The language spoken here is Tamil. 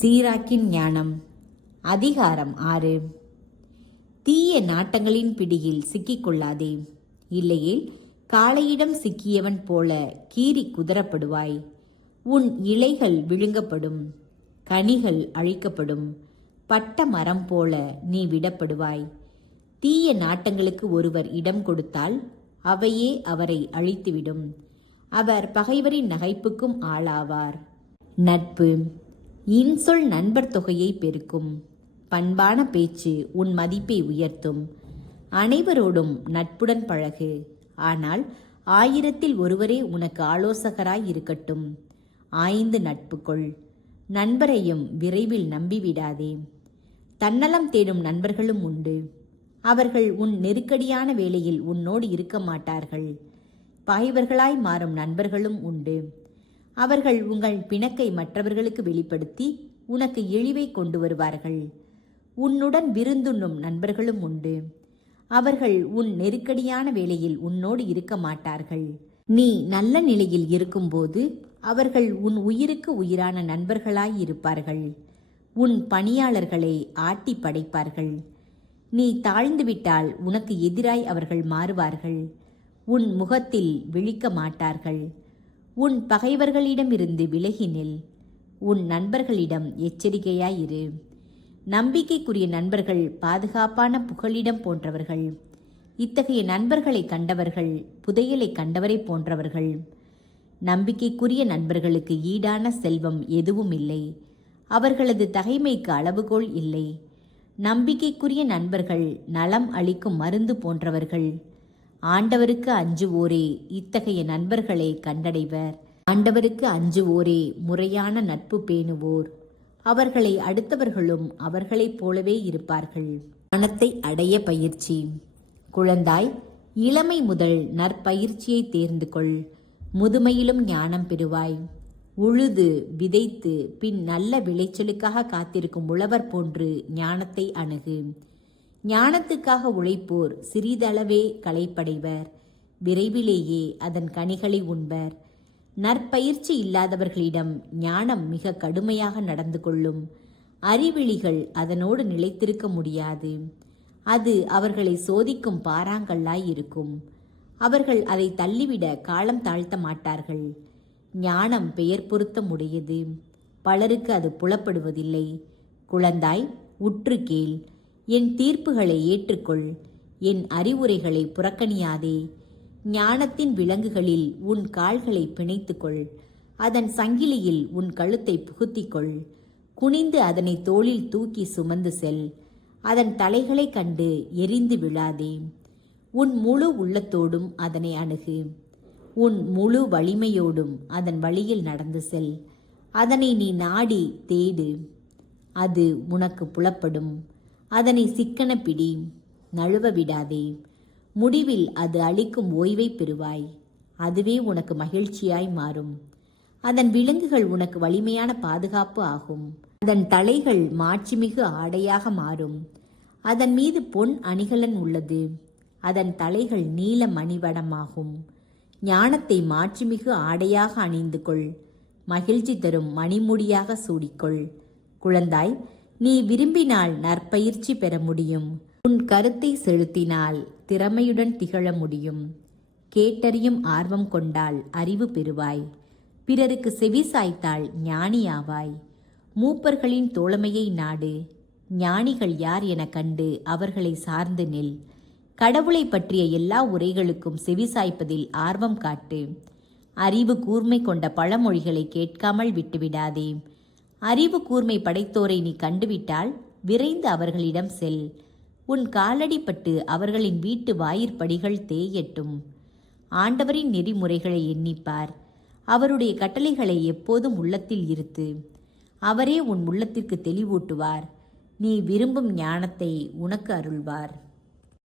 சீராக்கின் ஞானம். அதிகாரம் 6. தீய நாட்டங்களின் பிடியில் சிக்கிக்கொள்ளாதே, இல்லையேல் காளையிடம் சிக்கியவன் போல கீறி குதறப்படுவாய். உன் இலைகள் விழுங்கப்படும், கனிகள் அழிக்கப்படும், பட்ட மரம் போல நீ விடப்படுவாய். தீய நாட்டங்களுக்கு ஒருவர் இடம் கொடுத்தால் அவையே அவரை அழித்துவிடும். அவர் பகைவரின் நகைப்புக்கும் ஆளாவார். நட்பு இன்சொல் நண்பர் தொகையை பெருக்கும். பண்பான பேச்சு உன் மதிப்பை உயர்த்தும். அனைவரோடும் நட்புடன் பழகு, ஆனால் 1000-ல் ஒருவரே உனக்கு ஆலோசகராய் இருக்கட்டும். ஆய்ந்து நட்பு கொள். நண்பரையும் விரைவில் நம்பிவிடாதே. தன்னலம் தேடும் நண்பர்களும் உண்டு. அவர்கள் உன் நெருக்கடியான வேளையில் உன்னோடு இருக்க மாட்டார்கள். பகைவர்களாய் மாறும் நண்பர்களும் உண்டு. அவர்கள் உங்கள் பிணக்கை மற்றவர்களுக்கு வெளிப்படுத்தி உனக்கு இழிவை கொண்டு வருவார்கள். உன்னுடன் விருந்துண்ணும் நண்பர்களும் உண்டு. அவர்கள் உன் நெருக்கடியான வேளையில் உன்னோடு இருக்க மாட்டார்கள். நீ நல்ல நிலையில் இருக்கும்போது அவர்கள் உன் உயிருக்கு உயிரான நண்பர்களாய் இருப்பார்கள். உன் பணியாளர்களை ஆட்டி படைப்பார்கள். நீ தாழ்ந்துவிட்டால் உனக்கு எதிராய் அவர்கள் மாறுவார்கள். உன் முகத்தில் விழிக்க மாட்டார்கள். உன் பகைவர்களிடமிருந்து விலகினில். உன் நண்பர்களிடம் எச்சரிக்கையாயிரு. நம்பிக்கைக்குரிய நண்பர்கள் பாதுகாப்பான புகலிடம் போன்றவர்கள். இத்தகைய நண்பர்களை கண்டவர்கள் புதையலை கண்டவரை போன்றவர்கள். நம்பிக்கைக்குரிய நண்பர்களுக்கு ஈடான செல்வம் எதுவும் இல்லை. அவர்களது தகைமைக்கு அளவுகோல் இல்லை. நம்பிக்கைக்குரிய நண்பர்கள் நலம் அளிக்கும் மருந்து போன்றவர்கள். ஆண்டவருக்கு அஞ்சுவோரே இத்தகைய நண்பர்களை கண்டடைவர். ஆண்டவருக்கு அஞ்சுவோரே முறையான நட்பு பேணுவோர். அவர்களை அடுத்தவர்களும் அவர்களைப் போலவே இருப்பார்கள். ஞானத்தை அடைய பயிற்சி. குழந்தாய், இளமை முதல் நற்பயிற்சியை தேர்ந்து கொள். முதுமையிலும் ஞானம் பெறுவாய். உழுது விதைத்து பின் நல்ல விளைச்சலுக்காக காத்திருக்கும் உழவர் போன்று ஞானத்தை அணுகு. ஞானத்துக்காக உழைப்போர் சிறிதளவே களைப்படைவர். விரைவிலேயே அதன் கனிகளை உண்பர். நற்பயிற்சி இல்லாதவர்களிடம் ஞானம் மிக கடுமையாக நடந்து கொள்ளும். அறிவிலிகள் அதனோடு நிலைத்திருக்க முடியாது. அது அவர்களை சோதிக்கும் பாறாங்கல்லாய் இருக்கும். அவர்கள் அதை தள்ளிவிட காலம் தாழ்த்த மாட்டார்கள். ஞானம் பெயர் பொருத்தம் உடையது. பலருக்கு அது புலப்படுவதில்லை. குழந்தாய், உற்று கேள். என் தீர்ப்புகளை ஏற்றுக்கொள். என் அறிவுரைகளை புறக்கணியாதே. ஞானத்தின் விலங்குகளில் உன் கால்களை பிணைத்துக்கொள். அதன் சங்கிலியில் உன் கழுத்தை புகுத்திக்கொள். குனிந்து அதனை தோளில் தூக்கி சுமந்து செல். அதன் தலைகளைக் கண்டு எரிந்து விழாதே. உன் முழு உள்ளத்தோடும் அதனை அணுகு. உன் முழு வலிமையோடும் அதன் வழியில் நடந்து செல். அதனை நீ நாடி தேடு. அது உனக்கு புலப்படும். அதனை சிக்கன பிடி, நழுவ விடாதே. முடிவில் அது அளிக்கும் ஓய்வை பெறுவாய். அதுவே உனக்கு மகிழ்ச்சியாய் மாறும். அதன் விலங்குகள் உனக்கு வலிமையான பாதுகாப்பு ஆகும். அதன் தலைகள் மாட்சிமிகு ஆடையாக மாறும். அதன் மீது பொன் அணிகலன் உள்ளது. அதன் தலைகள் நீல மணிவடமாகும். ஞானத்தை மாட்சிமிகு ஆடையாக அணிந்து கொள். மகிழ்ச்சி தரும் மணிமுடியாக சூடிக்கொள். குழந்தாய், நீ விரும்பினால் நற்பயிற்சி பெற முடியும். உன் கருத்தை செலுத்தினால் திறமையுடன் திகழ முடியும். கேட்டறியும் ஆர்வம் கொண்டால் அறிவு பெறுவாய். பிறருக்கு செவி சாய்த்தால் ஞானியாவாய். மூப்பர்களின் தோழமையை நாடு. ஞானிகள் யார் என கண்டு அவர்களை சார்ந்து நில். கடவுளை பற்றிய எல்லா உரைகளுக்கும் செவி சாய்ப்பதில் ஆர்வம் காட்டு. அறிவு கூர்மை கொண்ட பழமொழிகளை கேட்காமல் விட்டுவிடாதே. அறிவு கூர்மை படைத்தோரை நீ கண்டுவிட்டால் விரைந்து அவர்களிடம் செல். உன் காலடிப்பட்டு அவர்களின் வீட்டு வாயிற்படிகள் தேயட்டும். ஆண்டவரின் நெறிமுறைகளை எண்ணிப்பார். அவருடைய கட்டளைகளை எப்போதும் உள்ளத்தில் இருத்து. அவரே உன் உள்ளத்திற்கு தெளிவூட்டுவார். நீ விரும்பும் ஞானத்தை உனக்கு அருள்வார்.